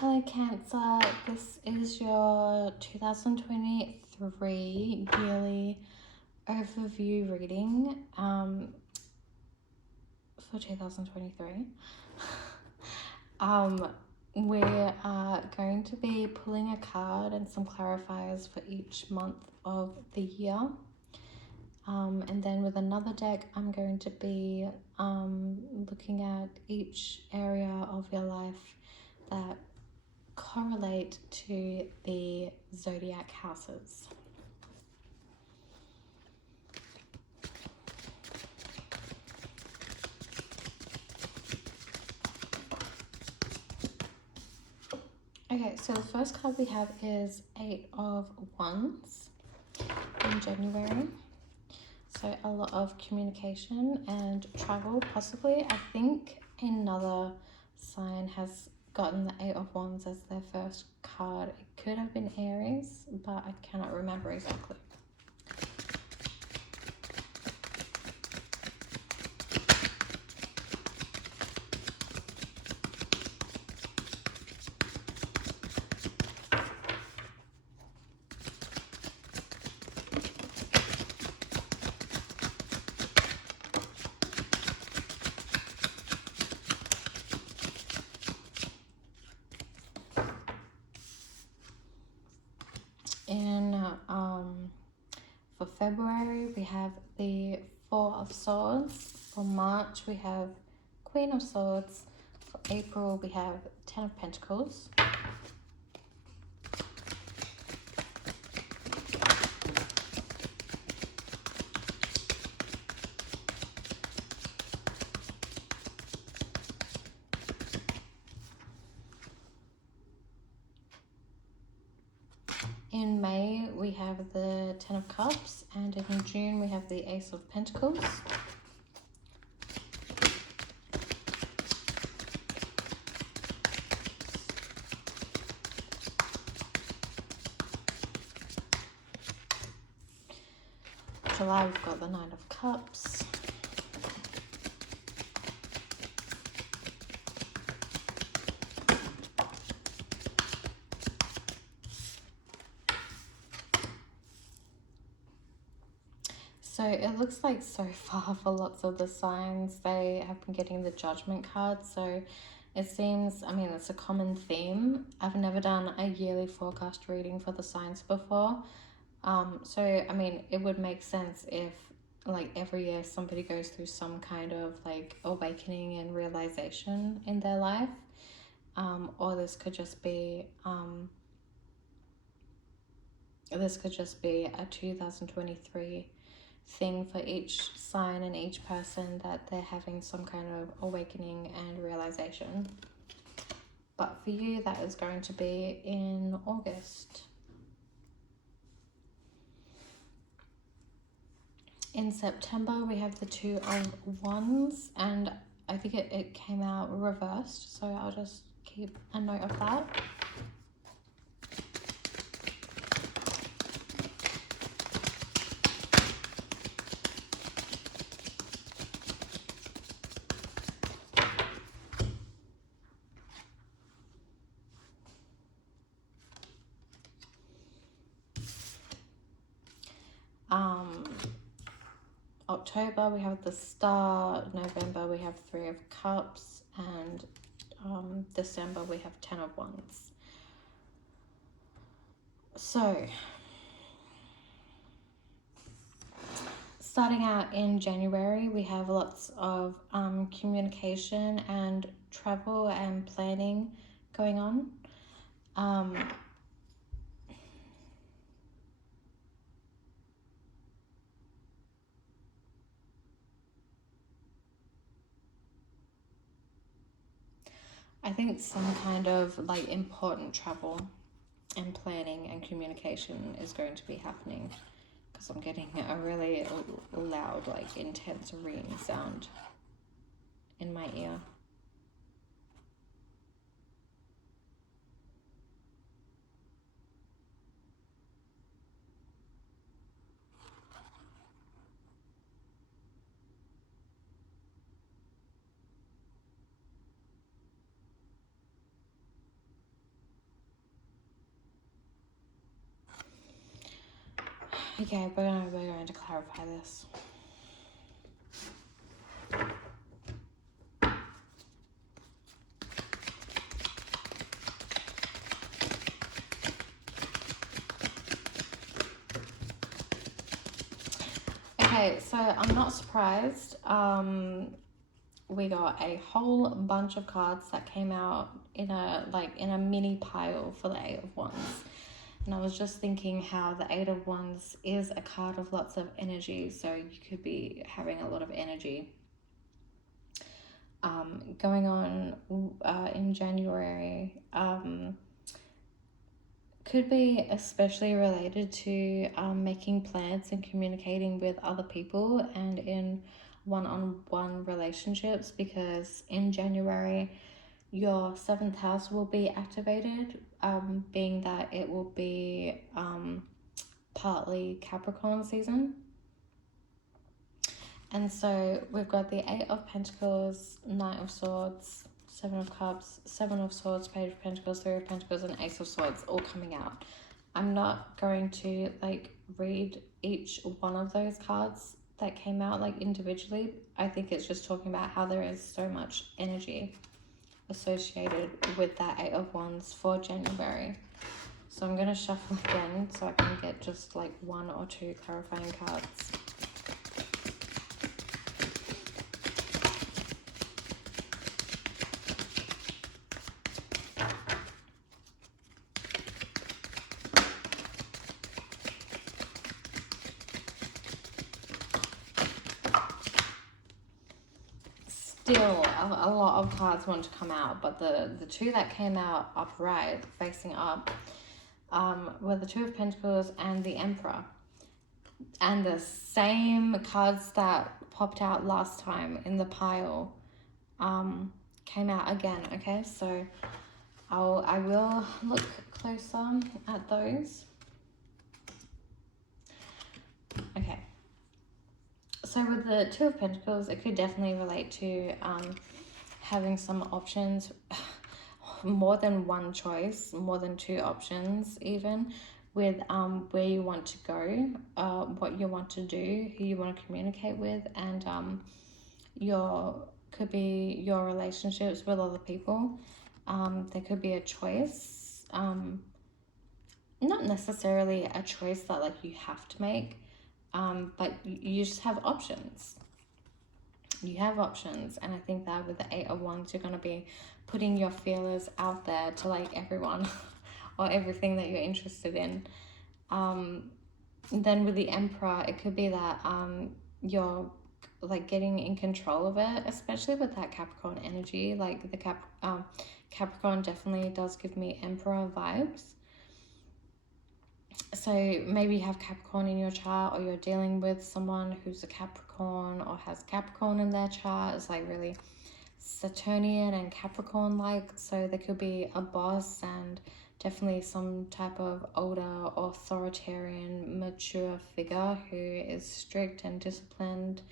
Hello Cancer, this is your 2023 yearly overview reading for 2023. We are going to be pulling a card and some clarifiers for each month of the year. And then with another deck, I'm going to be looking at each area of your life that correlate to the zodiac houses. Okay, so the first card we have is 8 of Wands in January. So a lot of communication and travel, possibly. I think another sign has gotten the 8 of Wands as their first card. It could have been Aries, but I cannot remember exactly. For February, we have the 4 of Swords. For March, we have Queen of Swords. For April, we have 10 of Pentacles. In May, we have the 10 of Cups, and in June, we have the Ace of Pentacles. July, we've got the 9 of Cups. So it looks like so far for lots of the signs, they have been getting the Judgment card. So it seems, I mean, it's a common theme. I've never done a yearly forecast reading for the signs before. So, I mean, it would make sense if, like, every year somebody goes through some kind of, like, awakening and realization in their life. Or this could just be a 2023 thing for each sign and each person, that they're having some kind of awakening and realization. But for you, that is going to be in August. In September, we have the 2 of Wands, and I think it came out reversed, so I'll just keep a note of that. October, we have the Star. November, we have 3 of Cups, and December, we have 10 of Wands. So, starting out in January, we have lots of communication and travel and planning going on. I think some kind of like important travel and planning and communication is going to be happening, because I'm getting a really loud, like intense ringing sound in my ear. Okay, we're going to clarify this. Okay, so I'm not surprised. We got a whole bunch of cards that came out in a mini pile for the Eight of Wands. And I was just thinking how the Eight of Wands is a card of lots of energy, so you could be having a lot of energy going on in January. Could be especially related to making plans and communicating with other people and in one-on-one relationships, because in January your 7th house will be activated, being that it will be partly Capricorn season. And so we've got the Eight of Pentacles, Knight of Swords, Seven of Cups, Seven of Swords, Page of Pentacles, Three of Pentacles, and Ace of Swords all coming out. I'm not going to read each one of those cards that came out individually. I think it's just talking about how there is so much energy associated with that Eight of Wands for January. So I'm going to shuffle again so I can get just one or two clarifying cards. Still a lot of cards want to come out, but the two that came out upright, facing up, were the Two of Pentacles and the Emperor. And the same cards that popped out last time in the pile came out again, okay? So I will look closer at those. Okay. So with the Two of Pentacles, it could definitely relate to having some options, more than one choice, more than two options even, with where you want to go, what you want to do, who you want to communicate with, and could be your relationships with other people. There could be a choice, not necessarily a choice that you have to make, but you just have options. You have options, and I think that with the Eight of Wands, you're going to be putting your feelers out there to everyone or everything that you're interested in. Then with the Emperor, it could be that you're getting in control of it, especially with that Capricorn energy. Capricorn definitely does give me Emperor vibes. So maybe you have Capricorn in your chart, or you're dealing with someone who's a Capricorn or has Capricorn in their chart. It's really Saturnian and Capricorn-like. So there could be a boss and definitely some type of older, authoritarian, mature figure who is strict and disciplined,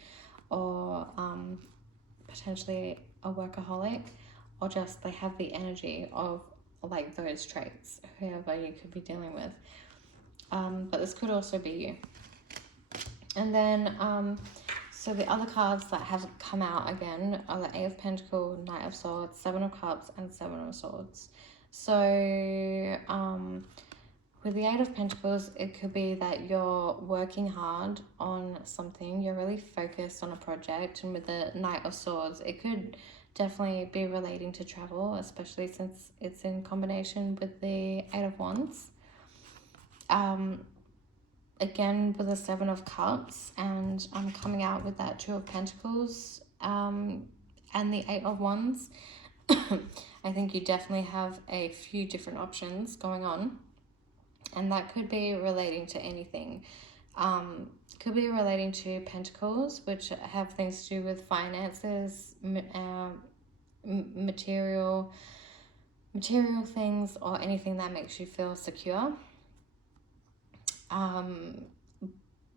or potentially a workaholic, or just they have the energy of those traits, whoever you could be dealing with. But this could also be you. And then so the other cards that have come out again are the Eight of Pentacles, Knight of Swords, Seven of Cups, and Seven of Swords. So with the Eight of Pentacles, it could be that you're working hard on something, you're really focused on a project. And with the Knight of Swords, it could definitely be relating to travel, especially since it's in combination with the Eight of Wands. Again with the Seven of Cups, and I'm coming out with that Two of Pentacles and the Eight of Wands. I think you definitely have a few different options going on, and that could be relating to anything. Could be relating to Pentacles, which have things to do with finances, material things, or anything that makes you feel secure.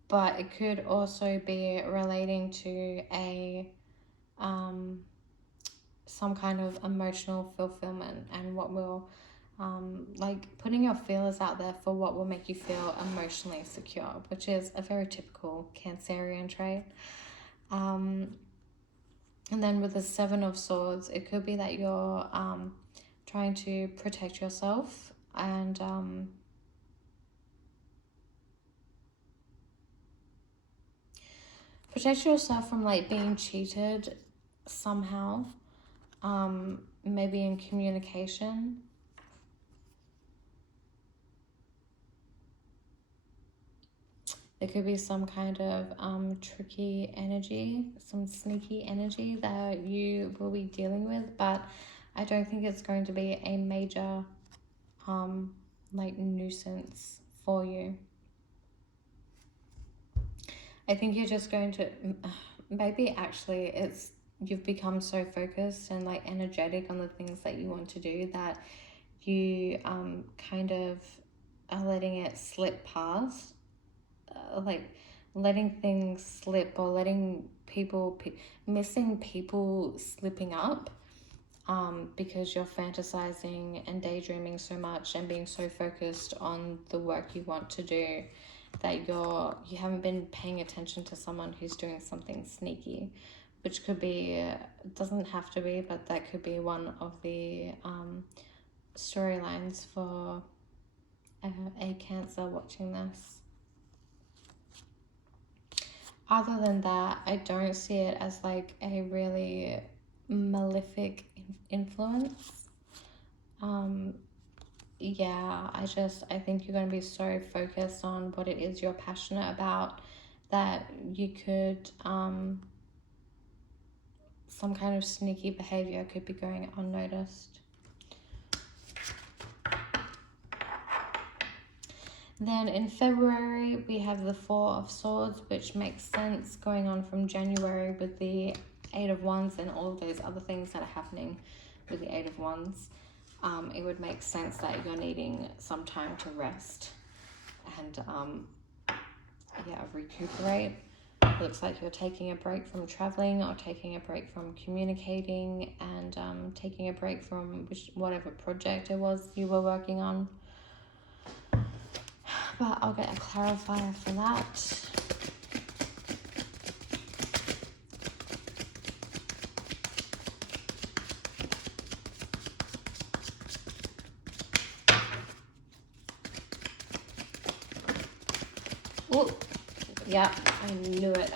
But it could also be relating to some kind of emotional fulfillment, and what will like putting your feelers out there for what will make you feel emotionally secure, which is a very typical Cancerian trait. And then with the Seven of Swords, it could be that you're trying to protect yourself and protect yourself from like being cheated somehow, maybe in communication. There could be some kind of tricky energy, some sneaky energy that you will be dealing with, but I don't think it's going to be a major like nuisance for you. I think you're just going to, maybe actually it's, you've become so focused and like energetic on the things that you want to do that you kind of are letting it slip past, like letting things slip or letting people, missing people slipping up, because you're fantasizing and daydreaming so much and being so focused on the work you want to do that you haven't been paying attention to someone who's doing something sneaky, which could be, doesn't have to be, but that could be one of the storylines for a Cancer watching this. Other than that, I don't see it as like a really malefic influence. Yeah, I think you're going to be so focused on what it is you're passionate about that you could, some kind of sneaky behavior could be going unnoticed. Then in February, we have the Four of Swords, which makes sense going on from January with the Eight of Wands and all of those other things that are happening with the Eight of Wands. It would make sense that you're needing some time to rest and recuperate. It looks like you're taking a break from traveling or taking a break from communicating and taking a break from whatever project it was you were working on. But I'll get a clarifier for that. Oh, yeah, I knew it.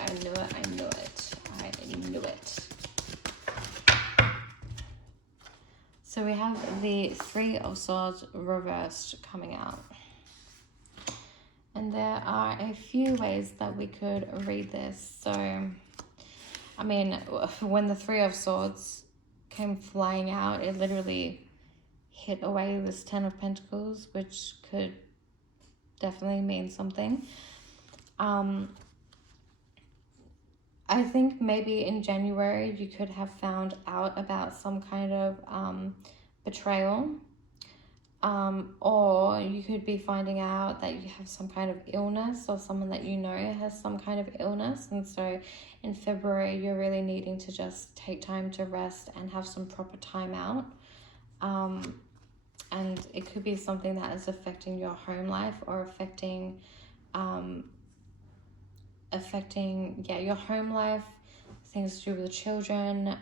So we have the Three of Swords reversed coming out. And there are a few ways that we could read this. So, I mean, when the Three of Swords came flying out, it literally hit away this Ten of Pentacles, which could definitely mean something. I think maybe in January you could have found out about some kind of betrayal, or you could be finding out that you have some kind of illness or someone that you know has some kind of illness, and so in February you're really needing to just take time to rest and have some proper time out. And it could be something that is affecting your home life or affecting your home life, things to do with children,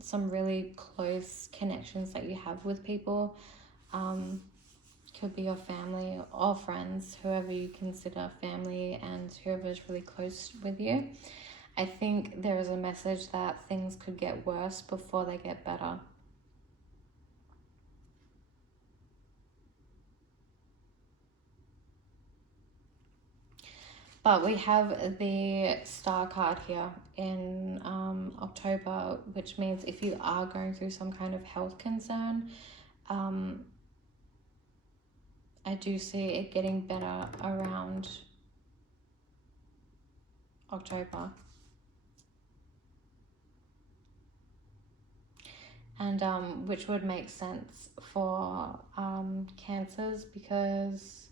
some really close connections that you have with people. Could be your family or friends, whoever you consider family and whoever is really close with you. I think there is a message that things could get worse before they get better. But we have the Star card here in October, which means if you are going through some kind of health concern, I do see it getting better around October. And which would make sense for Cancers, because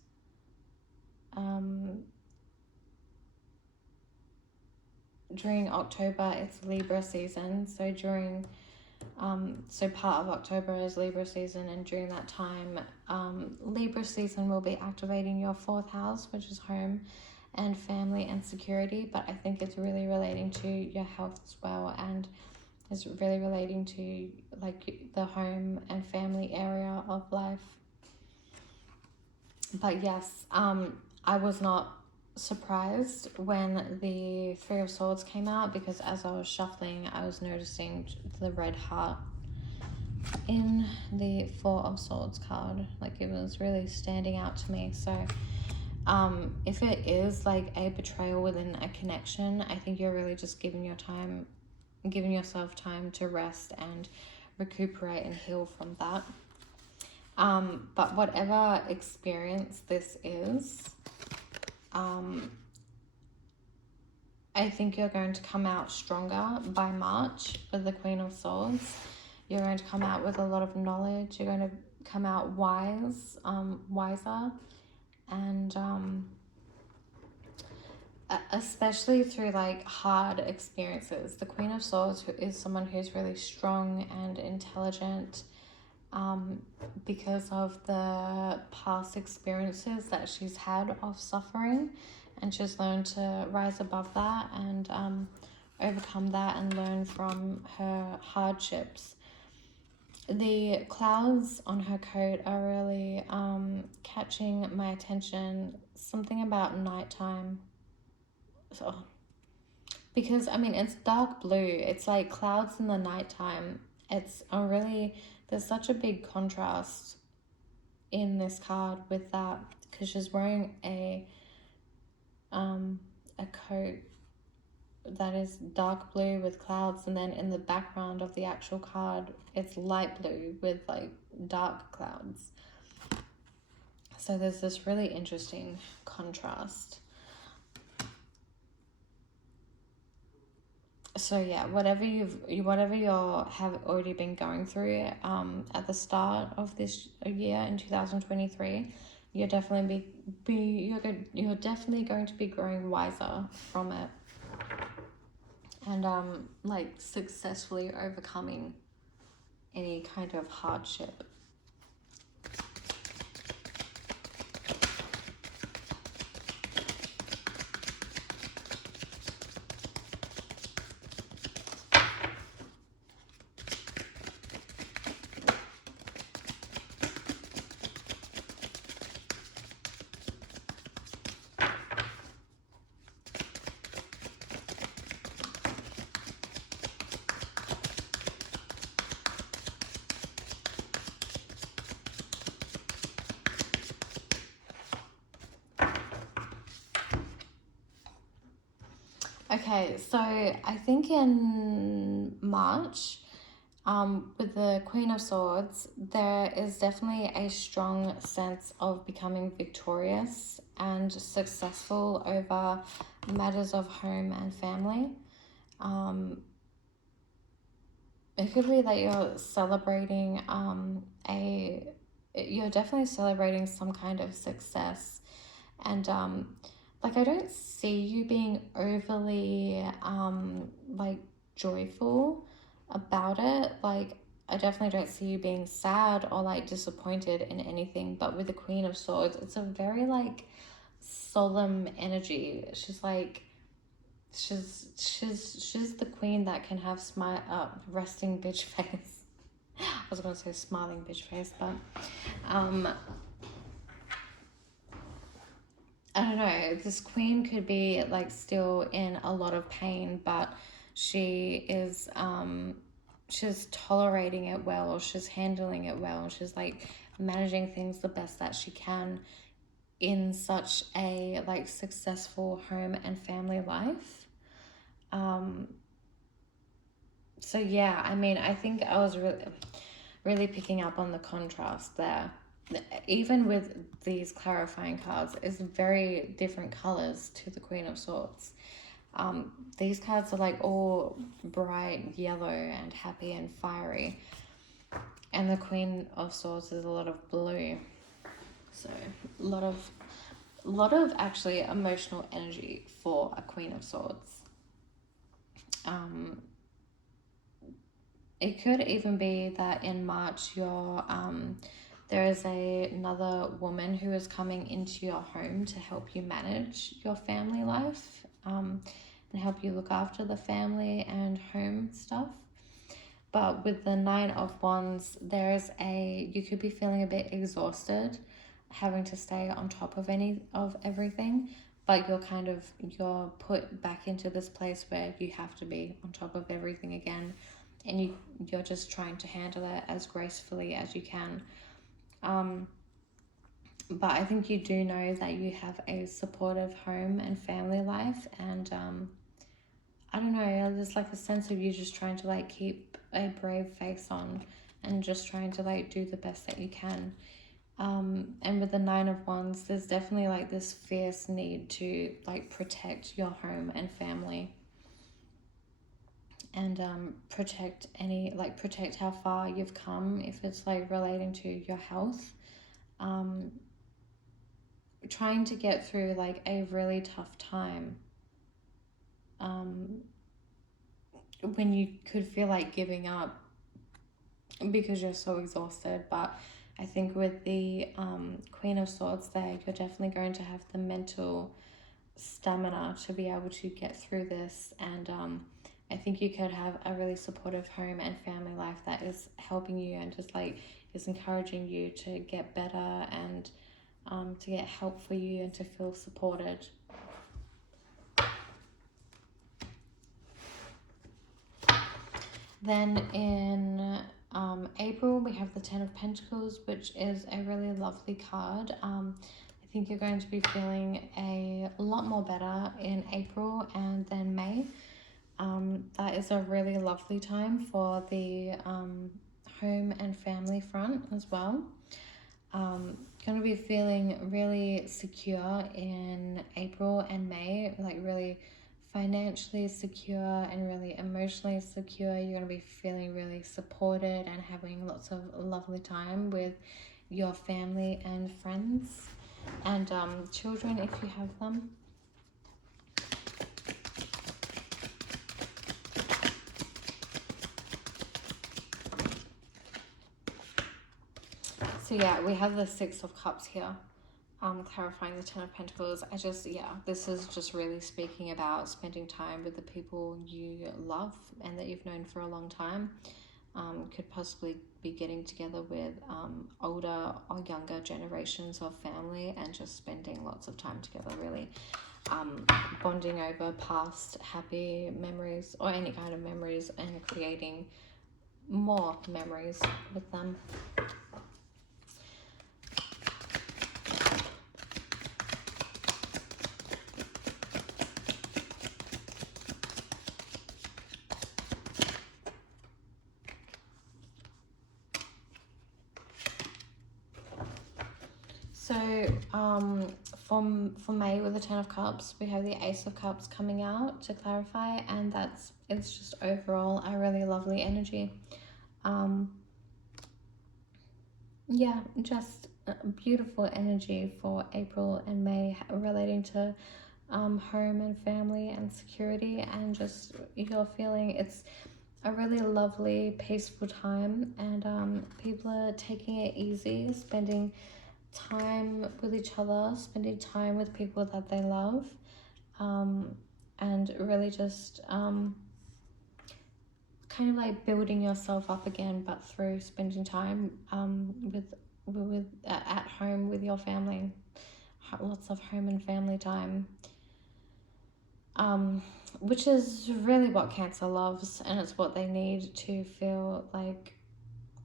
during October it's Libra season, so during So part of October is Libra season, and during that time, Libra season will be activating your fourth house, which is home and family and security. But I think it's really relating to your health as well, and is really relating to like the home and family area of life. But yes, I was not surprised when the Three of Swords came out, because as I was shuffling, I was noticing the red heart in the Four of Swords card. Like, it was really standing out to me. So if it is like a betrayal within a connection, I think you're really just giving yourself time to rest and recuperate and heal from that. But whatever experience this is, I think you're going to come out stronger by March with the Queen of Swords. You're going to come out with a lot of knowledge. You're going to come out wiser, and especially through like hard experiences. The Queen of Swords is someone who's really strong and intelligent, because of the past experiences that she's had of suffering, and she's learned to rise above that and overcome that and learn from her hardships. The clouds on her coat are really catching my attention. Something about nighttime. So, because I mean, it's dark blue. It's like clouds in the nighttime. It's a really, there's such a big contrast in this card with that, because she's wearing a coat that is dark blue with clouds, and then in the background of the actual card it's light blue with like dark clouds. So there's this really interesting contrast. So yeah, whatever you have already been going through at the start of this year in 2023, you're definitely you're definitely going to be growing wiser from it, and like successfully overcoming any kind of hardship. Okay, so I think in March, with the Queen of Swords, there is definitely a strong sense of becoming victorious and successful over matters of home and family. It could be that you're celebrating you're definitely celebrating some kind of success, and like, I don't see you being overly like joyful about it. Like, I definitely don't see you being sad or like disappointed in anything. But with the Queen of Swords, it's a very like solemn energy. She's like, she's the queen that can have resting bitch face. I was gonna say smiling bitch face, but I don't know, this queen could be like still in a lot of pain, but she is she's tolerating it well, she's handling it well, she's like managing things the best that she can in such a like successful home and family life. So yeah, I mean, I think I was really picking up on the contrast there. Even with these clarifying cards, it's very different colors to the Queen of Swords. These cards are like all bright yellow and happy and fiery, and the Queen of Swords is a lot of blue. So a lot of actually emotional energy for a Queen of Swords. it could even be that in March there is another woman who is coming into your home to help you manage your family life, and help you look after the family and home stuff. But with the Nine of Wands, you could be feeling a bit exhausted, having to stay on top of everything, but you're put back into this place where you have to be on top of everything again, and you're just trying to handle it as gracefully as you can. But I think you do know that you have a supportive home and family life, and I don't know, there's like a sense of you just trying to like keep a brave face on and just trying to like do the best that you can. And with the Nine of Wands, there's definitely like this fierce need to like protect your home and family, and protect how far you've come if it's like relating to your health. Trying to get through like a really tough time, when you could feel like giving up because you're so exhausted. But I think with the Queen of Swords there, you're definitely going to have the mental stamina to be able to get through this. And I think you could have a really supportive home and family life that is helping you and just like is encouraging you to get better, and to get help for you and to feel supported. Then in April, we have the Ten of Pentacles, which is a really lovely card. I think you're going to be feeling a lot more better in April and then May. That is a really lovely time for the home and family front as well. Going to be feeling really secure in April and May, like really financially secure and really emotionally secure. You're going to be feeling really supported and having lots of lovely time with your family and friends and children if you have them. So yeah, we have the Six of Cups here, clarifying the Ten of Pentacles. This is just really speaking about spending time with the people you love and that you've known for a long time. Could possibly be getting together with older or younger generations of family and just spending lots of time together, really bonding over past happy memories or any kind of memories and creating more memories with them. So for May with the Ten of Cups, we have the Ace of Cups coming out to clarify, and it's just overall a really lovely energy. Yeah, just a beautiful energy for April and May relating to home and family and security, and just you're feeling it's a really lovely, peaceful time, and people are taking it easy, spending time with each other, spending time with people that they love, and really just kind of like building yourself up again, but through spending time with at home with your family, lots of home and family time, which is really what Cancer loves, and it's what they need to feel like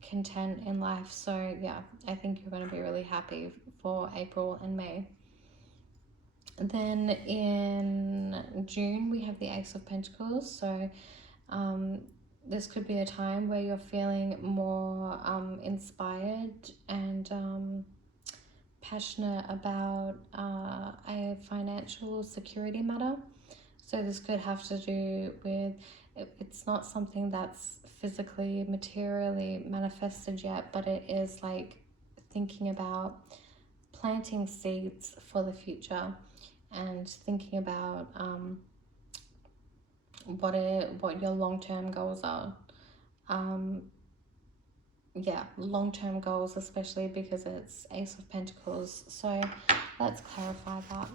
content in life. So yeah, I think you're going to be really happy for April and May. Then in June we have the Ace of Pentacles. So this could be a time where you're feeling more inspired and passionate about a financial security matter. So this could have to do with, it's not something that's physically, materially manifested yet, but it is like thinking about planting seeds for the future and thinking about what your long-term goals are. yeah, long-term goals, especially because it's Ace of Pentacles. So let's clarify that.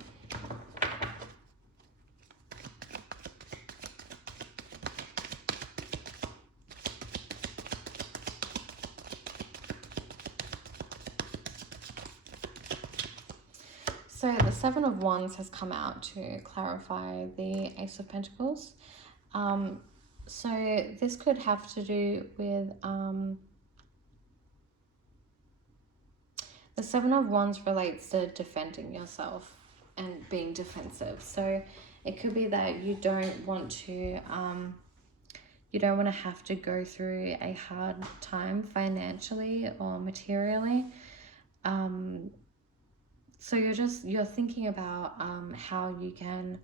So the Seven of Wands has come out to clarify the Ace of Pentacles. So this could have to do with the Seven of Wands relates to defending yourself and being defensive. So it could be that you don't want to have to go through a hard time financially or materially. So you're thinking about how you can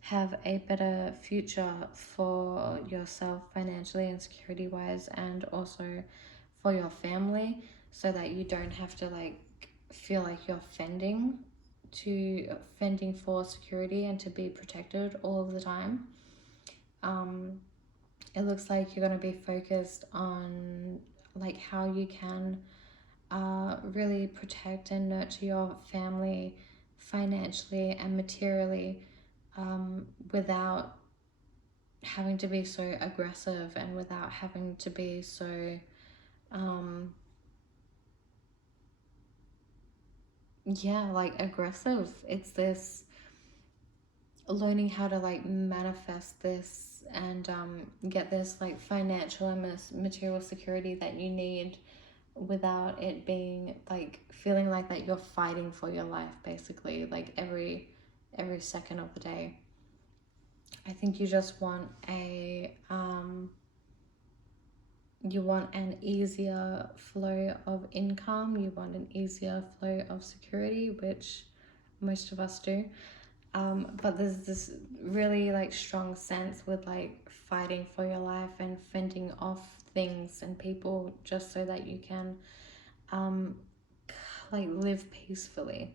have a better future for yourself financially and security wise, and also for your family, so that you don't have to like feel like you're fending for security and to be protected all of the time. It looks like you're going to be focused on like how you can really protect and nurture your family financially and materially, without having to be so aggressive and without having to be so like aggressive. It's this learning how to like manifest this and get this like financial and material security that you need, without it being like feeling like that you're fighting for your life basically, like every second of the day. I think you just want you want an easier flow of income, you want an easier flow of security, which most of us do. But there's this really like strong sense with like fighting for your life and fending off things and people just so that you can like live peacefully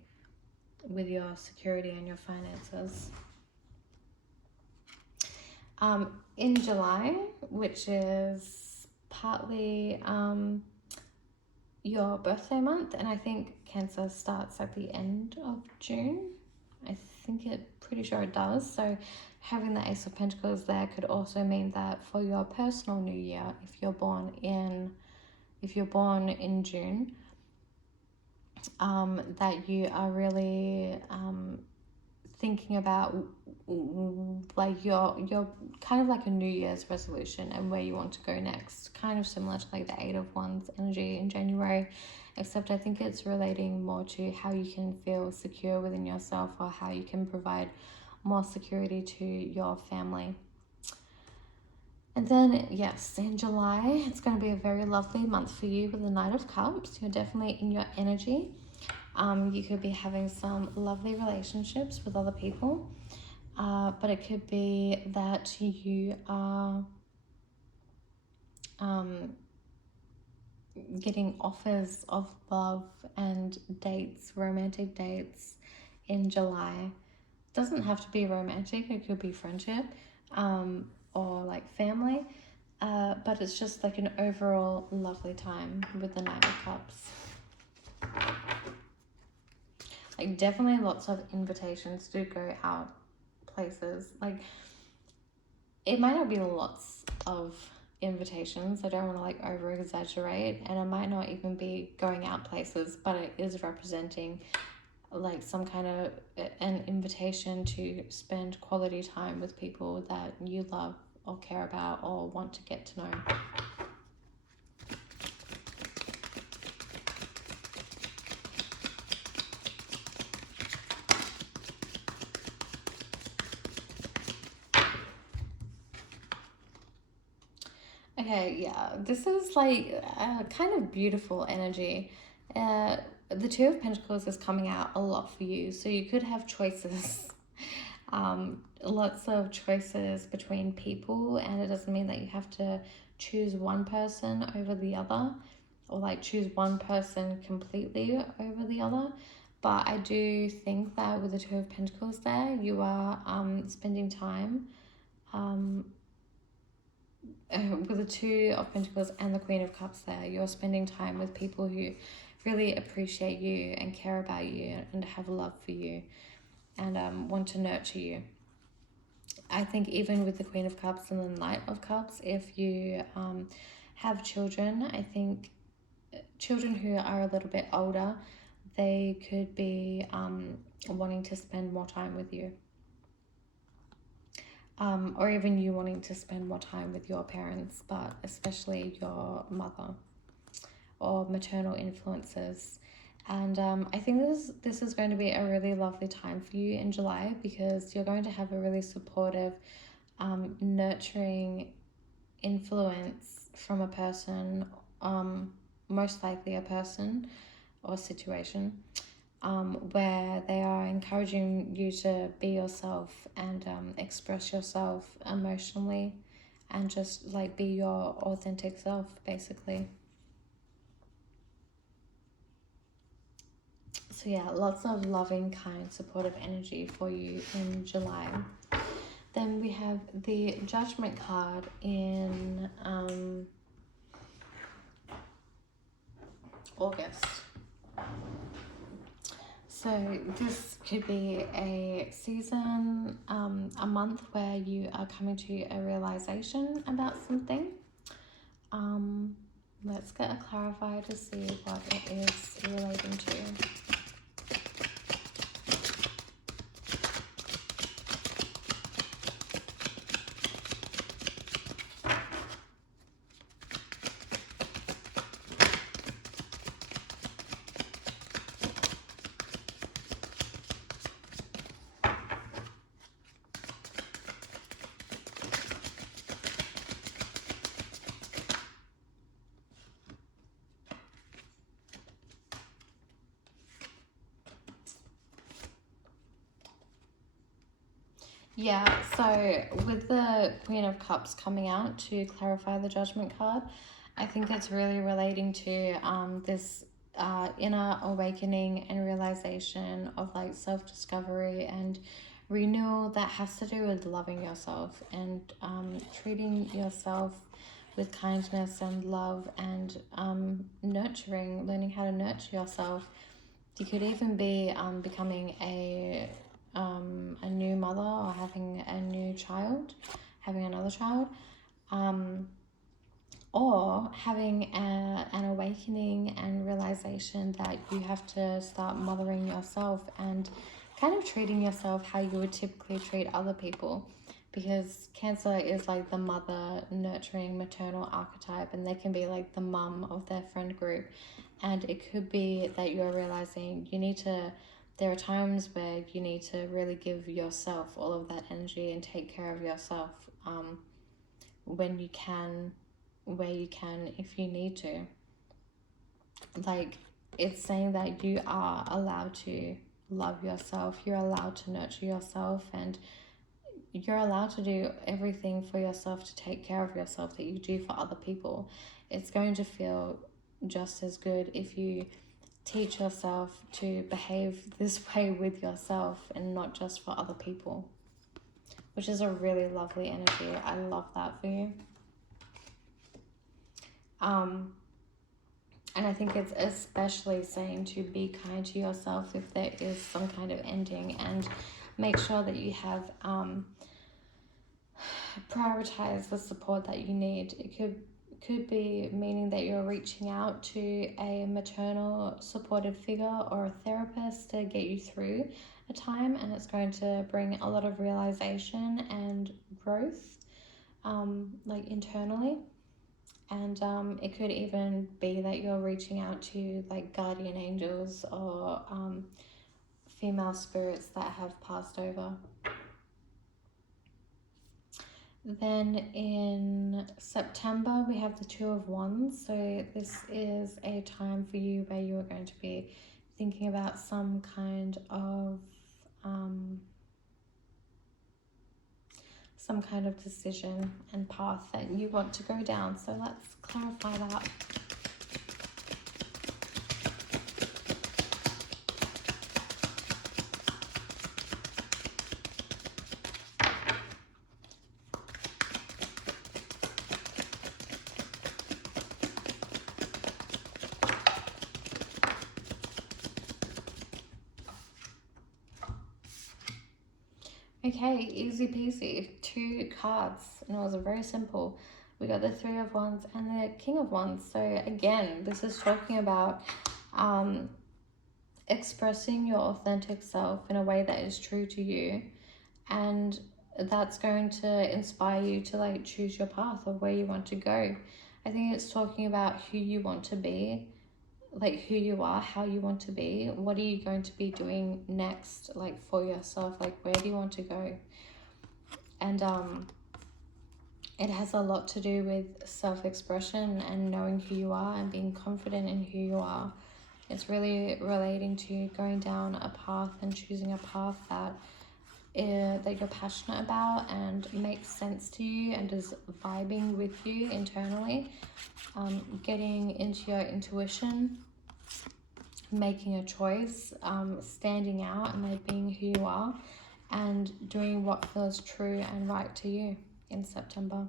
with your security and your finances. In July, which is partly your birthday month, and I think Cancer starts at the end of June. I think pretty sure it does. So having the Ace of Pentacles there could also mean that for your personal new year, if you're born in June, that you are really thinking about like your kind of like a New Year's resolution and where you want to go next, kind of similar to like the Eight of Wands energy in January, except I think it's relating more to how you can feel secure within yourself, or how you can provide more security to your family. And then, yes, in July, it's going to be a very lovely month for you with the Knight of Cups. You're definitely in your energy. You could be having some lovely relationships with other people, but it could be that you are getting offers of love and dates, romantic dates in July. Doesn't have to be romantic, it could be friendship, or like family, but it's just like an overall lovely time with the Knight of Cups. Like definitely lots of invitations to go out places. Like it might not be lots of invitations, I don't want to like over exaggerate, and it might not even be going out places, but it is representing like some kind of an invitation to spend quality time with people that you love or care about or want to get to know. Okay, yeah, this is like a kind of beautiful energy. The Two of Pentacles is coming out a lot for you, so you could have choices. Lots of choices between people, and it doesn't mean that you have to choose one person over the other, or like choose one person completely over the other. But I do think that with the Two of Pentacles there, you are spending time with the Two of Pentacles and the Queen of Cups there, you're spending time with people who really appreciate you and care about you and have love for you and want to nurture you. I think even with the Queen of Cups and the Knight of Cups, if you have children, I think children who are a little bit older, they could be wanting to spend more time with you. Or even you wanting to spend more time with your parents, but especially your mother or maternal influences. And I think this is going to be a really lovely time for you in July, because you're going to have a really supportive, nurturing influence from a person, most likely a person or situation, where they are encouraging you to be yourself and express yourself emotionally and just like be your authentic self, basically. So yeah, lots of loving, kind, supportive energy for you in July. Then we have the Judgment card in August. So this could be a season, a month where you are coming to a realization about something. Let's get a clarifier to see what it is relating to. Yeah, so with the Queen of Cups coming out to clarify the Judgment card, I think it's really relating to this inner awakening and realization of like self-discovery and renewal that has to do with loving yourself and treating yourself with kindness and love and nurturing, learning how to nurture yourself. You could even be becoming a new mother or having a new child, having another child, or having an awakening and realization that you have to start mothering yourself and kind of treating yourself how you would typically treat other people, because Cancer is like the mother, nurturing, maternal archetype, and they can be like the mum of their friend group. And it could be that you're realizing there are times where you need to really give yourself all of that energy and take care of yourself when you can, where you can, if you need to. Like, it's saying that you are allowed to love yourself, you're allowed to nurture yourself, and you're allowed to do everything for yourself, to take care of yourself, that you do for other people. It's going to feel just as good if you teach yourself to behave this way with yourself and not just for other people, which is a really lovely energy. I love that for you. And I think it's especially saying to be kind to yourself if there is some kind of ending, and make sure that you have prioritize the support that you need. It could be meaning that you're reaching out to a maternal supportive figure or a therapist to get you through a time, and it's going to bring a lot of realization and growth, like internally. And it could even be that you're reaching out to like guardian angels or female spirits that have passed over. Then in September, we have the Two of Wands. So this is a time for you where you are going to be thinking about some kind of decision and path that you want to go down. So let's clarify that. Okay, easy peasy. 2 cards, and it was very simple. We got the Three of Wands and the King of Wands. So again, this is talking about expressing your authentic self in a way that is true to you, and that's going to inspire you to like choose your path of where you want to go. I think it's talking about who you want to be, like who you are, how you want to be, what are you going to be doing next, like for yourself, like where do you want to go. And it has a lot to do with self-expression and knowing who you are and being confident in who you are. It's really relating to going down a path and choosing a path that you're passionate about and makes sense to you and is vibing with you internally. Getting into your intuition, making a choice, standing out and like being who you are, and doing what feels true and right to you in September.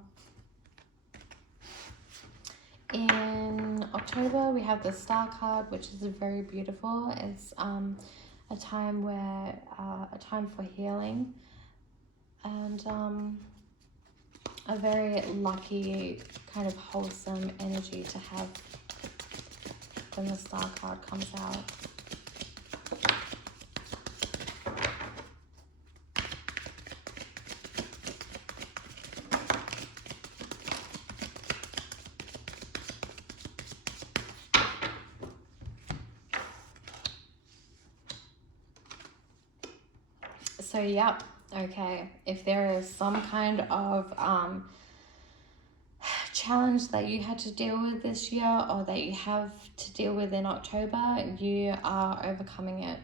In October, we have the Star card, which is very beautiful. It's a time where a time for healing, and a very lucky kind of wholesome energy to have when the Star card comes out. So yep, okay, if there is some kind of challenge that you had to deal with this year, or that you have to deal with in October, you are overcoming it.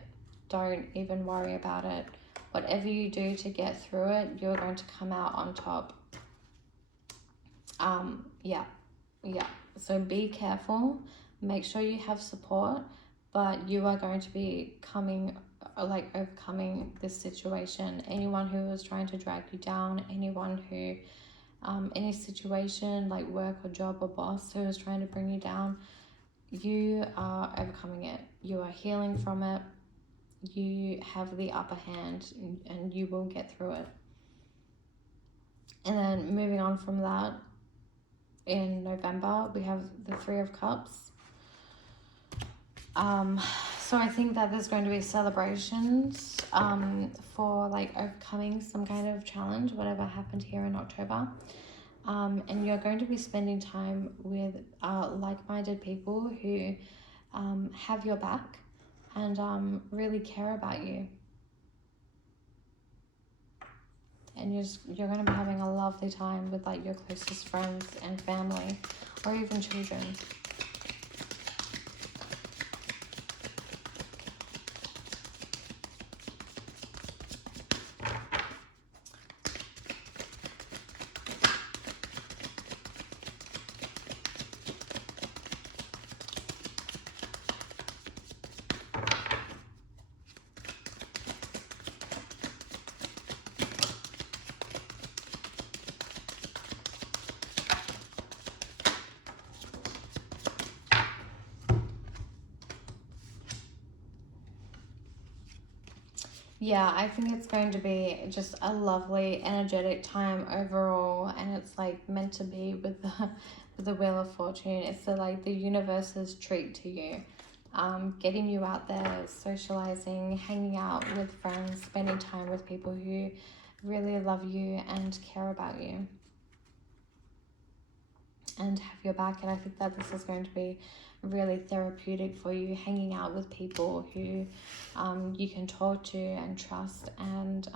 Don't even worry about it. Whatever you do to get through it, you're going to come out on top. Yeah, so be careful, make sure you have support, but you are going to be overcoming this situation. Anyone who is trying to drag you down, anyone who any situation like work or job or boss who is trying to bring you down, you are overcoming it. You are healing from it. You have the upper hand, and you will get through it. And then moving on from that, in November, we have the Three of Cups. So I think that there's going to be celebrations for like overcoming some kind of challenge, whatever happened here in October. And you're going to be spending time with like-minded people who have your back and really care about you. And you're going to be having a lovely time with like your closest friends and family, or even children. Yeah, I think it's going to be just a lovely, energetic time overall, and it's like meant to be with the Wheel of Fortune. It's the universe's treat to you, getting you out there, socializing, hanging out with friends, spending time with people who really love you and care about you and have your back. And I think that this is going to be really therapeutic for you, hanging out with people who you can talk to and trust, and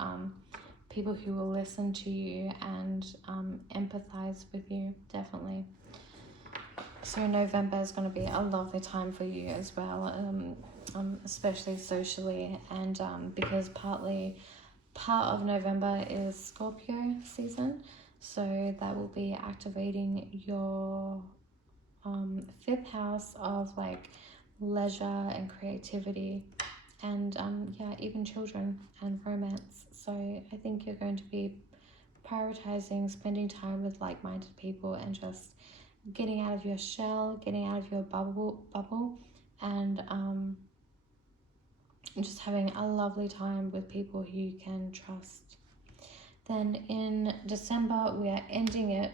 people who will listen to you and empathize with you, definitely. So November is going to be a lovely time for you as well, especially socially, and because part of November is Scorpio season, so that will be activating your 5th house of like leisure and creativity, and yeah, even children and romance. So I think you're going to be prioritizing spending time with like-minded people and just getting out of your shell, getting out of your bubble, and just having a lovely time with people who you can trust. Then in December, we are ending it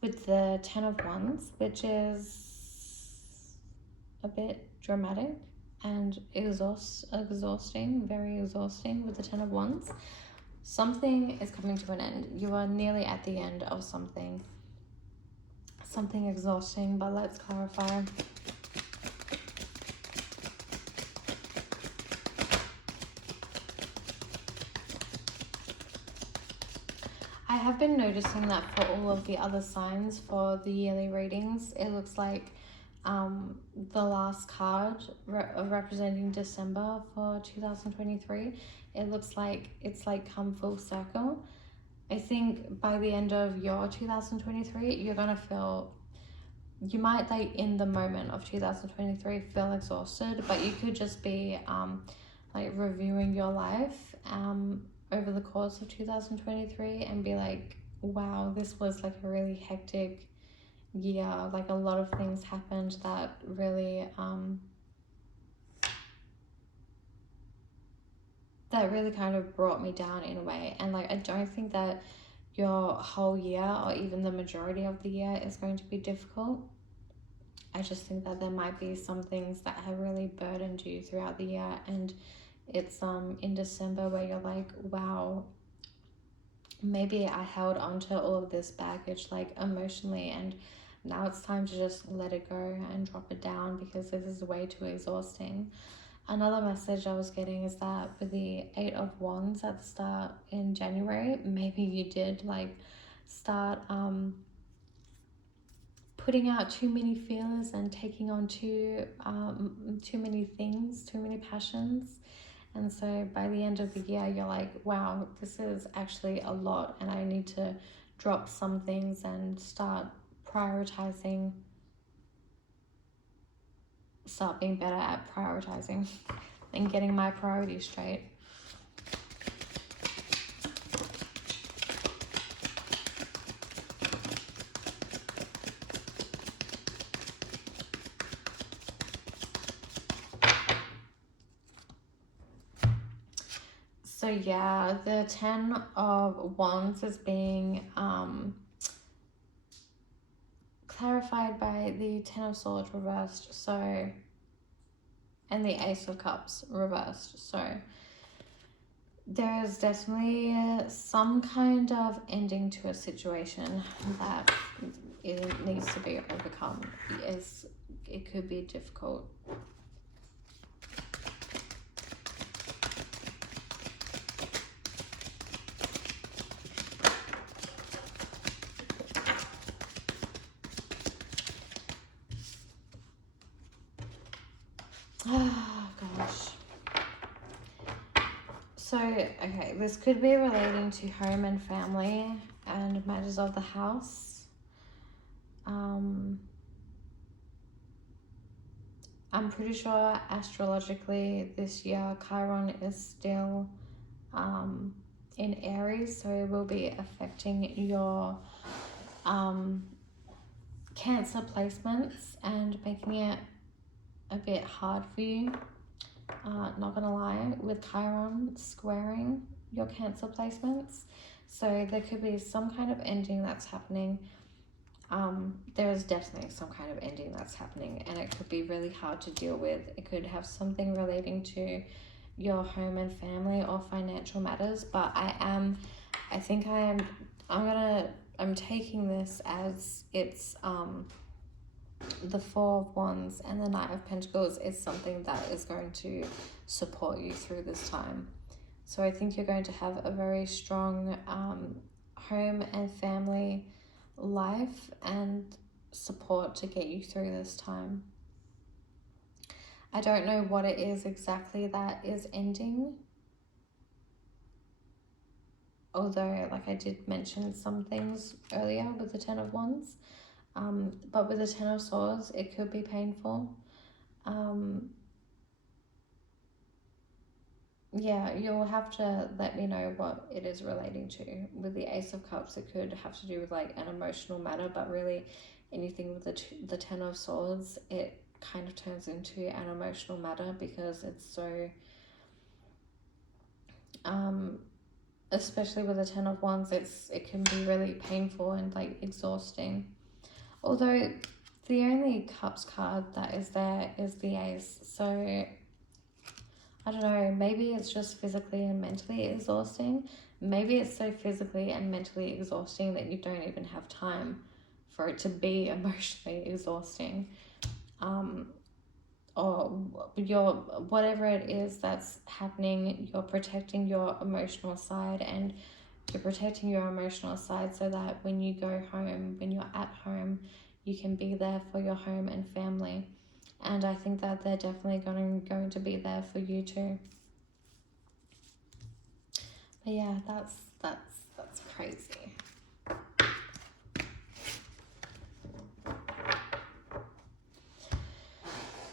with the Ten of Wands, which is a bit dramatic and exhausting, very exhausting with the Ten of Wands. Something is coming to an end. You are nearly at the end of something. Something exhausting, but let's clarify. I have been noticing that for all of the other signs for the yearly readings, it looks like the last card representing December for 2023, it looks like it's like come full circle. I think by the end of your 2023, you're gonna feel, you might like in the moment of 2023 feel exhausted, but you could just be like reviewing your life over the course of 2023 and be like, wow, this was like a really hectic year. Like a lot of things happened that really kind of brought me down in a way. And like I don't think that your whole year or even the majority of the year is going to be difficult. I just think that there might be some things that have really burdened you throughout the year, and it's in December where you're like, wow, maybe I held on to all of this baggage like emotionally, and now it's time to just let it go and drop it down because this is way too exhausting. Another message I was getting is that with the Eight of Wands at the start in January, maybe you did like start putting out too many feelers and taking on too many things, too many passions. And so by the end of the year, you're like, wow, this is actually a lot, and I need to drop some things and start prioritizing, start being better at prioritizing and getting my priorities straight. So yeah, the Ten of Wands is being clarified by the Ten of Swords reversed, so, and the Ace of Cups reversed. So there is definitely some kind of ending to a situation that it needs to be overcome. It could be difficult. Oh gosh. So, okay, this could be relating to home and family and matters of the house. I'm pretty sure astrologically this year Chiron is still in Aries, so it will be affecting your Cancer placements and making it a bit hard for you. Not gonna lie, with Chiron squaring your Cancer placements, so there could be some kind of ending that's happening. There is definitely some kind of ending that's happening, and it could be really hard to deal with. It could have something relating to your home and family or financial matters, but I'm taking this as it's the Four of Wands and the Knight of Pentacles is something that is going to support you through this time. So I think you're going to have a very strong home and family life and support to get you through this time. I don't know what it is exactly that is ending, although like I did mention some things earlier with the Ten of Wands, but with the Ten of Swords it could be painful. Yeah, you'll have to let me know what it is relating to. With the Ace of Cups, it could have to do with like an emotional matter, but really anything with the Ten of Swords, it kind of turns into an emotional matter because it's so especially with the Ten of Wands, it can be really painful and like exhausting. Although the only Cups card that is there is the Ace. So I don't know, maybe it's just physically and mentally exhausting. Maybe it's so physically and mentally exhausting that you don't even have time for it to be emotionally exhausting. Or your whatever it is that's happening, you're protecting your emotional side, and you're protecting your emotional side so that when you go home, when you're at home, you can be there for your home and family. And I think that they're definitely going to be there for you too. But yeah, that's crazy.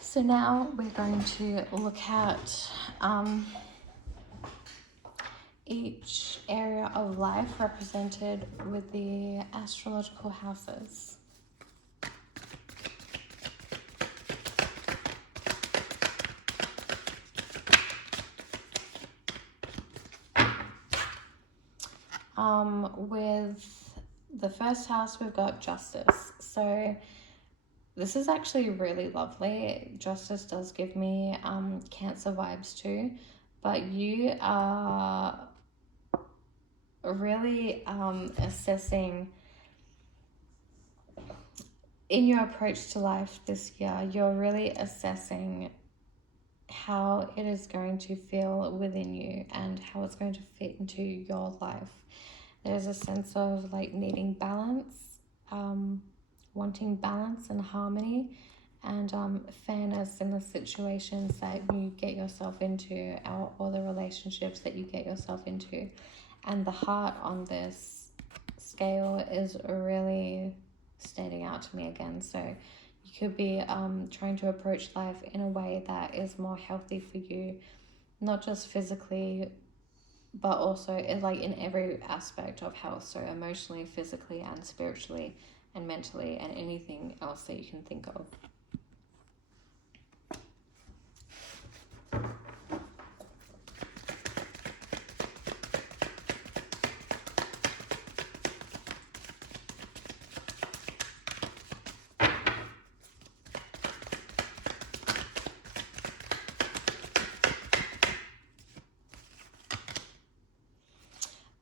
So now we're going to look at each area of life represented with the astrological houses. With the first house, we've got Justice. So this is actually really lovely. Justice does give me Cancer vibes too, but you are really assessing in your approach to life this year. You're really assessing how it is going to feel within you and how it's going to fit into your life. There's a sense of like needing balance, wanting balance and harmony, and fairness in the situations that you get yourself into, or the relationships that you get yourself into. And the heart on this scale is really standing out to me again. So you could be trying to approach life in a way that is more healthy for you, not just physically, but also like in every aspect of health. So emotionally, physically, and spiritually, and mentally, and anything else that you can think of.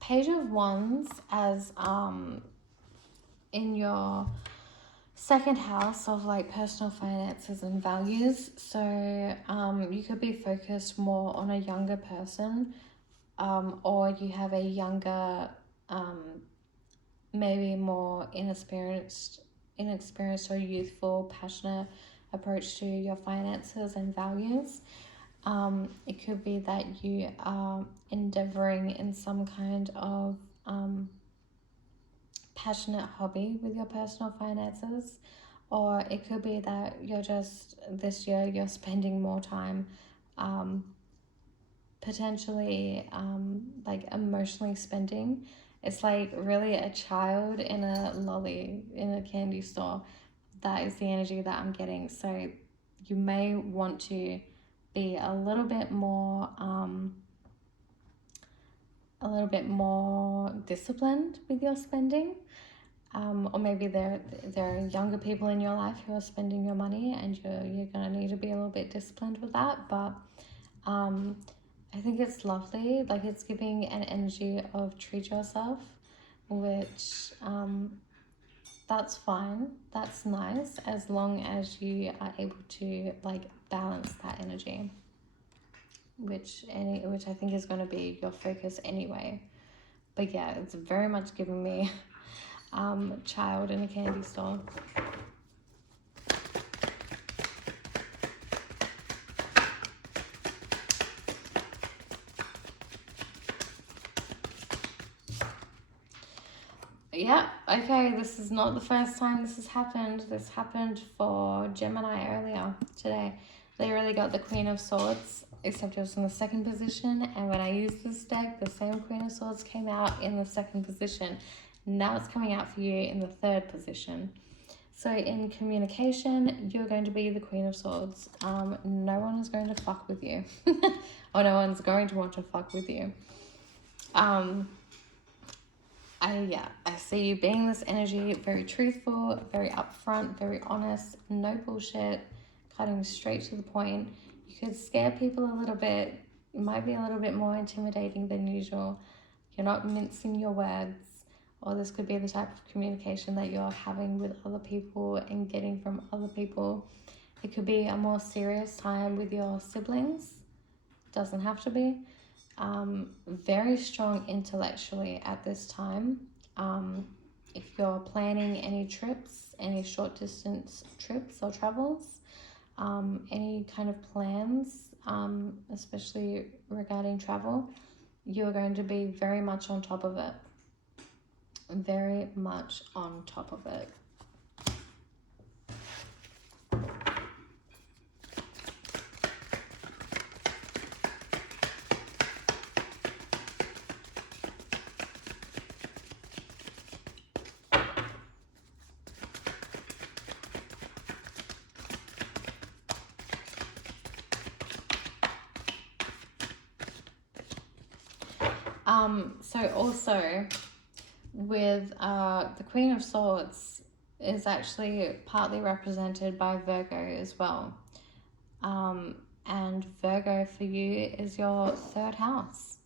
Page of Wands as in your second house of like personal finances and values. So you could be focused more on a younger person, or you have a younger maybe more inexperienced or youthful, passionate approach to your finances and values. It could be that you are endeavoring in some kind of passionate hobby with your personal finances, or it could be that you're just this year you're spending more time potentially like emotionally spending. It's like really a child in a lolly in a candy store. That is the energy that I'm getting. So you may want to be a little bit more disciplined with your spending, or maybe there are younger people in your life who are spending your money, and you're gonna need to be a little bit disciplined with that. But I think it's lovely. Like, it's giving an energy of treat yourself, which that's fine. That's nice, as long as you are able to like balance that energy, which I think is going to be your focus anyway. But yeah, it's very much giving me child in a candy store. Yeah, okay, this is not the first time this has happened. This happened for Gemini earlier today. They really got the Queen of Swords, except it was in the second position. And when I used this deck, the same Queen of Swords came out in the second position. Now it's coming out for you in the third position. So in communication, you're going to be the Queen of Swords. No one is going to fuck with you. Or no one's going to want to fuck with you. I see you being this energy, very truthful, very upfront, very honest, no bullshit, cutting straight to the point. You could scare people a little bit. It might be a little bit more intimidating than usual. You're not mincing your words, or this could be the type of communication that you're having with other people and getting from other people. It could be a more serious time with your siblings. Doesn't have to be. Very strong intellectually at this time. If you're planning any trips, any short distance trips or travels, any kind of plans, especially regarding travel, you're going to be very much on top of it. Very much on top of it. So also with the Queen of Swords is actually partly represented by Virgo as well. And Virgo for you is your third house.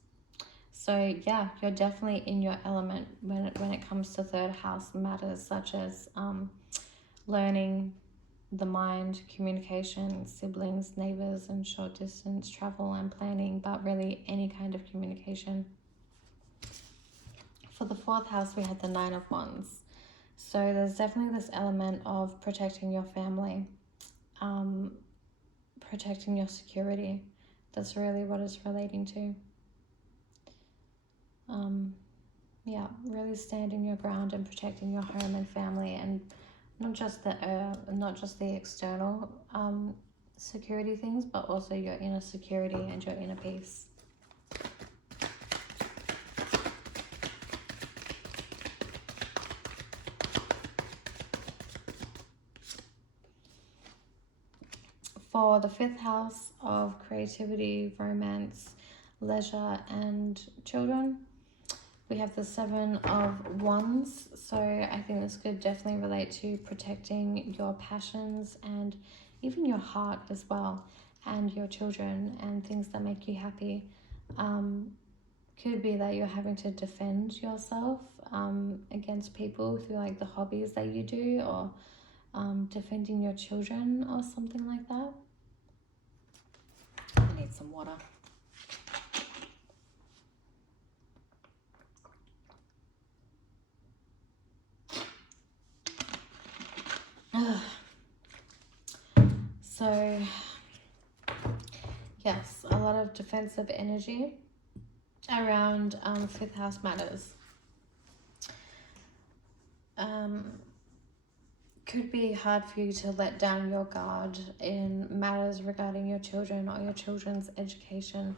So yeah, you're definitely in your element when it comes to third house matters such as learning, the mind, communication, siblings, neighbors, and short distance travel and planning, but really any kind of communication. For the fourth house, we had the Nine of Wands. So there's definitely this element of protecting your family, protecting your security. That's really what it's relating to. Yeah, really standing your ground and protecting your home and family, and not just the external security things, but also your inner security and your inner peace. For the fifth house of creativity, romance, leisure, and children, we have the Seven of Wands. So I think this could definitely relate to protecting your passions and even your heart as well, and your children and things that make you happy. Could be that you're having to defend yourself against people through like the hobbies that you do, or defending your children or something like that. I need some water. So yes, a lot of defensive energy around fifth house matters. Could be hard for you to let down your guard in matters regarding your children or your children's education.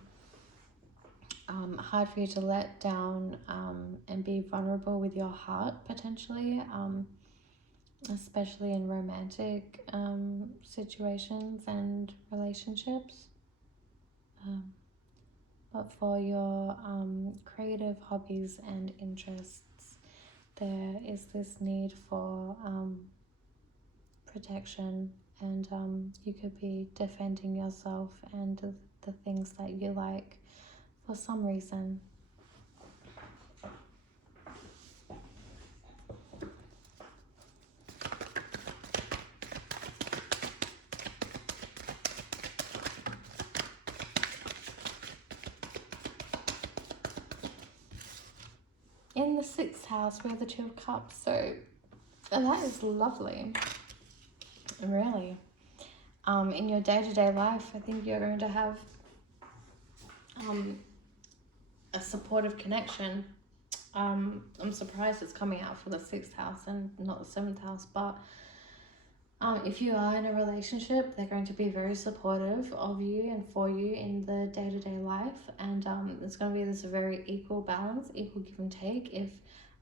Hard for you to let down and be vulnerable with your heart potentially, especially in romantic situations and relationships. But for your creative hobbies and interests, there is this need for protection, and you could be defending yourself and the things that you like for some reason. In the sixth house, we have the Two of Cups, so that is lovely, really. In your day-to-day life, I think you're going to have a supportive connection. I'm surprised it's coming out for the sixth house and not the seventh house, but if you are in a relationship, they're going to be very supportive of you and for you in the day-to-day life, and it's going to be this very equal balance, equal give and take, if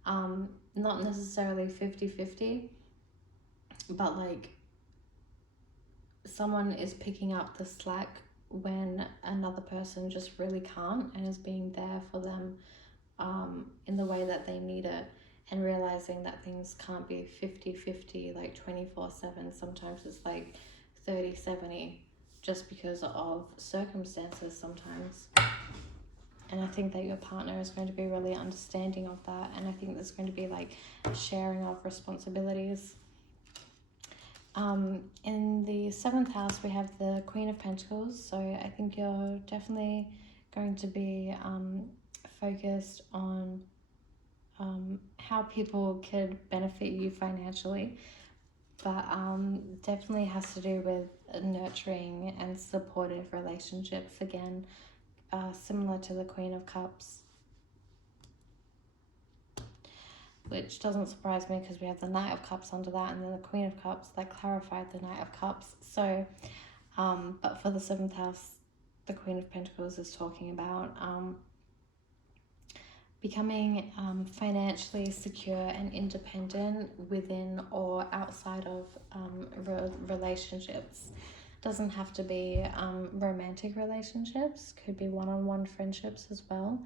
not necessarily 50-50, but like someone is picking up the slack when another person just really can't and is being there for them in the way that they need it, and realizing that things can't be 50-50, like 24/7. Sometimes it's like 30-70, just because of circumstances sometimes. And I think that your partner is going to be really understanding of that, and I think there's going to be like sharing of responsibilities. In the 7th house, we have the Queen of Pentacles, so I think you're definitely going to be focused on how people could benefit you financially, but definitely has to do with nurturing and supportive relationships, again, similar to the Queen of Cups, which doesn't surprise me because we have the Knight of Cups under that, and then the Queen of Cups that clarified the Knight of Cups. So but for the 7th house, the Queen of Pentacles is talking about becoming financially secure and independent within or outside of relationships. Doesn't have to be romantic relationships, could be one-on-one friendships as well.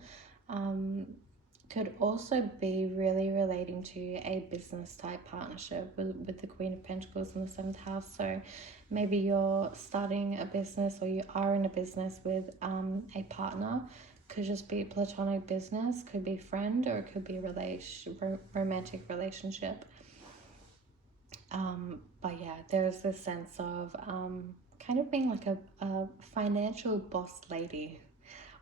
Could also be really relating to a business type partnership with the Queen of Pentacles in the 7th house. So maybe you're starting a business, or you are in a business with a partner. Could just be platonic business, could be friend, or it could be romantic relationship. But yeah, there's this sense of kind of being like a financial boss lady,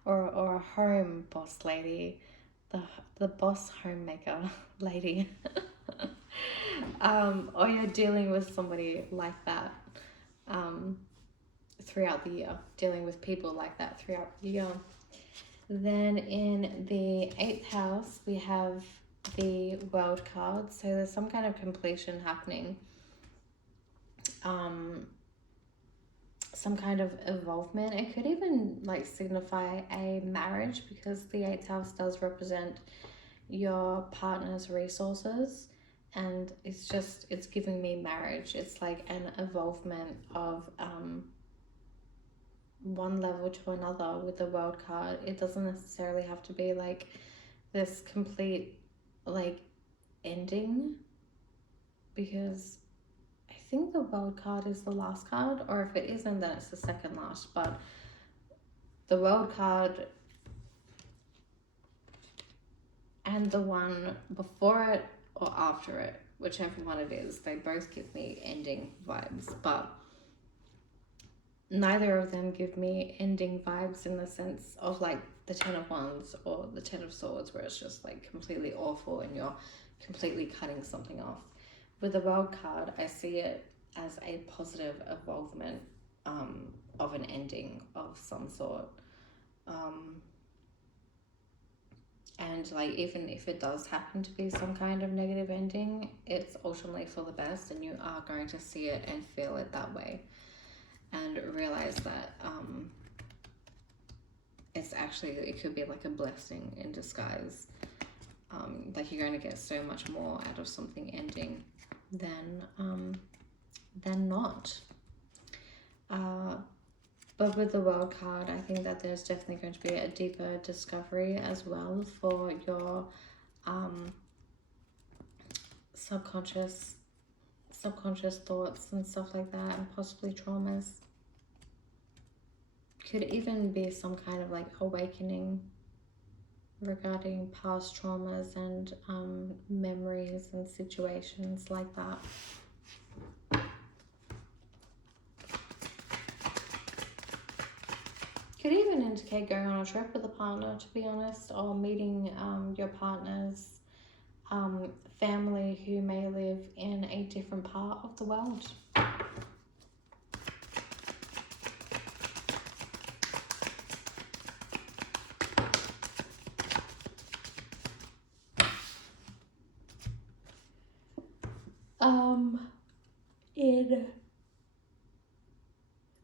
or a home boss lady, the boss homemaker lady. Or you're dealing with somebody like that throughout the year, dealing with people like that throughout the year. Then in the 8th house, we have the World card. So there's some kind of completion happening. Some kind of involvement. It could even like signify a marriage, because the 8th house does represent your partner's resources, and it's giving me marriage. It's like an involvement of one level to another with the World card. It doesn't necessarily have to be like this complete like ending, because I think the World card is the last card, or if it isn't, then it's the second last. But the World card and the one before it or after it, whichever one it is, they both give me ending vibes, but neither of them give me ending vibes in the sense of like the 10 of Wands or the 10 of Swords, where it's just like completely awful and you're completely cutting something off. With the World card, I see it as a positive involvement of an ending of some sort. And like, even if it does happen to be some kind of negative ending, it's ultimately for the best, and you are going to see it and feel it that way, and realize that it's actually, it could be like a blessing in disguise. Like, you're going to get so much more out of something ending than not. But with the World card, I think that there's definitely going to be a deeper discovery as well for your subconscious thoughts and stuff like that, and possibly traumas. Could even be some kind of like awakening regarding past traumas and memories and situations like that. Could even indicate going on a trip with a partner, to be honest, or meeting your partner's family who may live in a different part of the world. In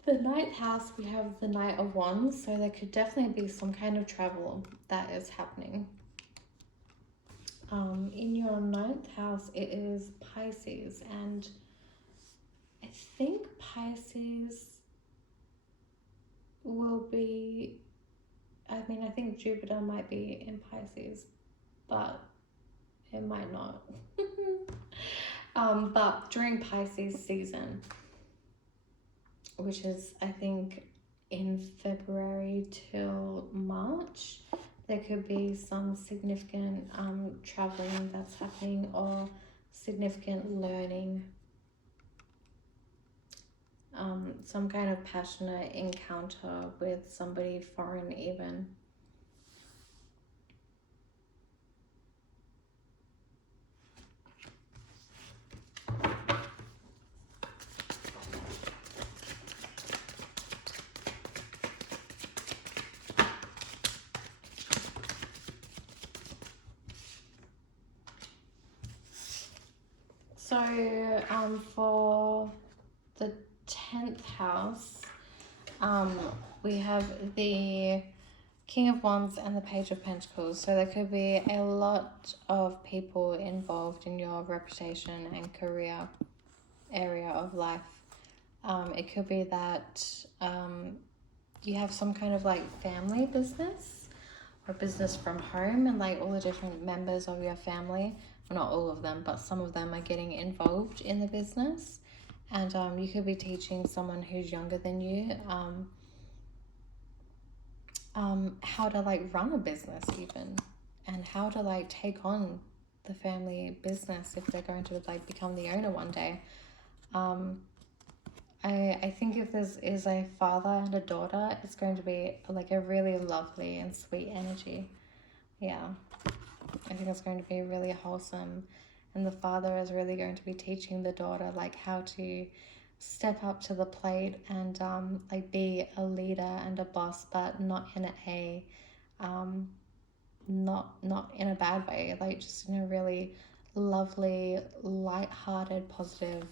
the 9th house, we have the Knight of Wands, so there could definitely be some kind of travel that is happening. In your 9th house, it is Pisces, and I think Pisces will be, I mean, I think Jupiter might be in Pisces, but it might not. But during Pisces season, which is, I think, in February till March, there could be some significant traveling that's happening, or significant learning, some kind of passionate encounter with somebody foreign even. So for the 10th house, we have the King of Wands and the Page of Pentacles. So there could be a lot of people involved in your reputation and career area of life. It could be that you have some kind of like family business or business from home, and like all the different members of your family, well, not all of them, but some of them are getting involved in the business. And you could be teaching someone who's younger than you how to like run a business even, and how to like take on the family business if they're going to like become the owner one day. I think if this is a father and a daughter, it's going to be like a really lovely and sweet energy. Yeah, I think it's going to be really wholesome, and the father is really going to be teaching the daughter like how to step up to the plate and like be a leader and a boss, but not in a not in a bad way, like just in a really lovely, light-hearted, positive,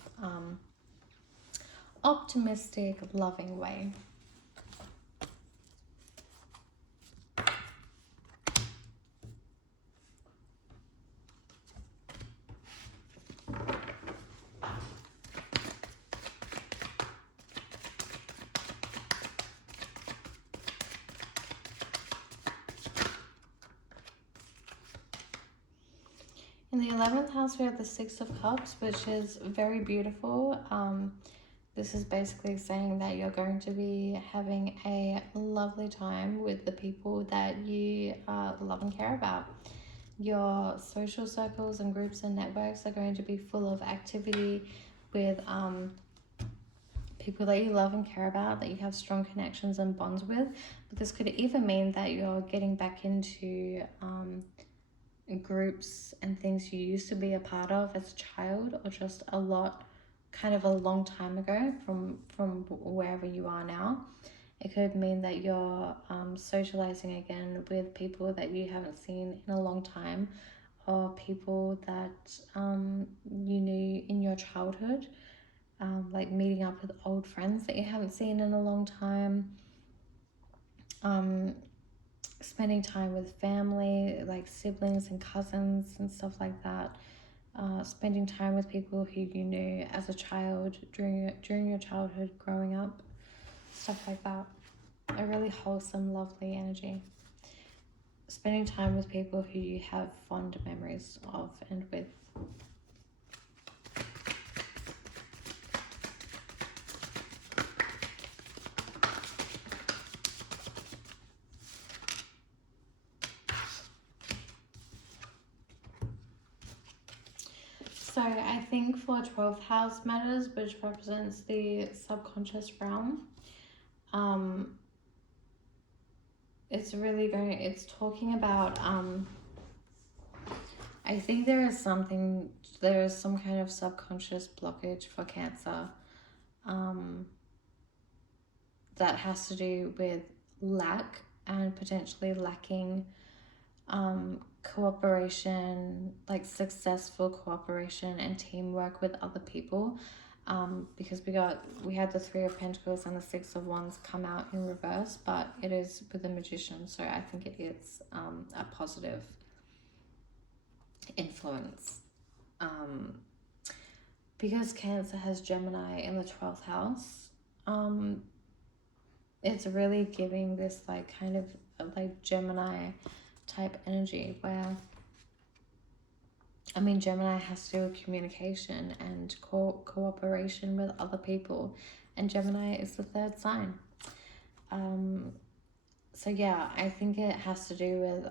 optimistic, loving way. In the 11th house, we have the Six of Cups, which is very beautiful. This is basically saying that you're going to be having a lovely time with the people that you love and care about. Your social circles and groups and networks are going to be full of activity with people that you love and care about, that you have strong connections and bonds with. But this could even mean that you're getting back into groups and things you used to be a part of as a child, or just a long time ago from wherever you are now. It could mean that you're socializing again with people that you haven't seen in a long time, or people that you knew in your childhood, like meeting up with old friends that you haven't seen in a long time, spending time with family, like siblings and cousins and stuff like that. Spending time with people who you knew as a child during your childhood, growing up, stuff like that. A really wholesome, lovely energy. Spending time with people who you have fond memories of and with. So I think for 12th house matters, which represents the subconscious realm, it's talking about, I think there is some kind of subconscious blockage for Cancer, that has to do with lack and potentially lacking cooperation, like successful cooperation and teamwork with other people, because we had the Three of Pentacles and the Six of Wands come out in reverse, but it is with the Magician, so I think it is a positive influence, because Cancer has Gemini in the 12th house. It's really giving this like kind of like Gemini type energy, where I mean, Gemini has to do with communication and cooperation with other people, and Gemini is the third sign. So yeah, I think it has to do with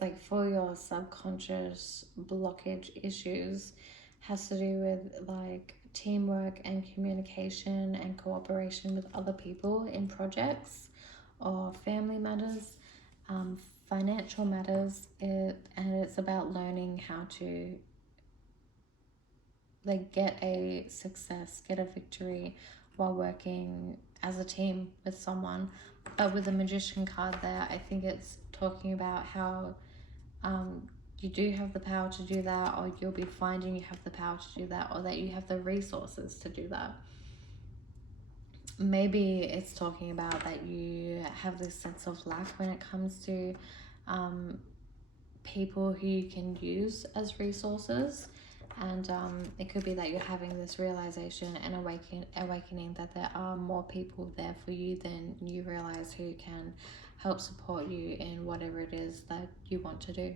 like for your subconscious blockage issues, has to do with like teamwork and communication and cooperation with other people in projects or family matters, um, financial matters, and it's about learning how to like get a success, get a victory while working as a team with someone. But with the Magician card there, I think it's talking about how you do have the power to do that, or you'll be finding you have the power to do that, or that you have the resources to do that. Maybe it's talking about that you have this sense of lack when it comes to people who you can use as resources, and it could be that you're having this realization and awakening that there are more people there for you than you realize who can help support you in whatever it is that you want to do.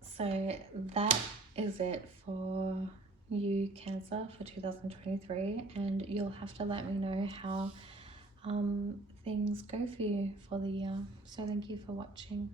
So that is it for you, Cancer, for 2023, and you'll have to let me know how things go for you for the year. So thank you for watching.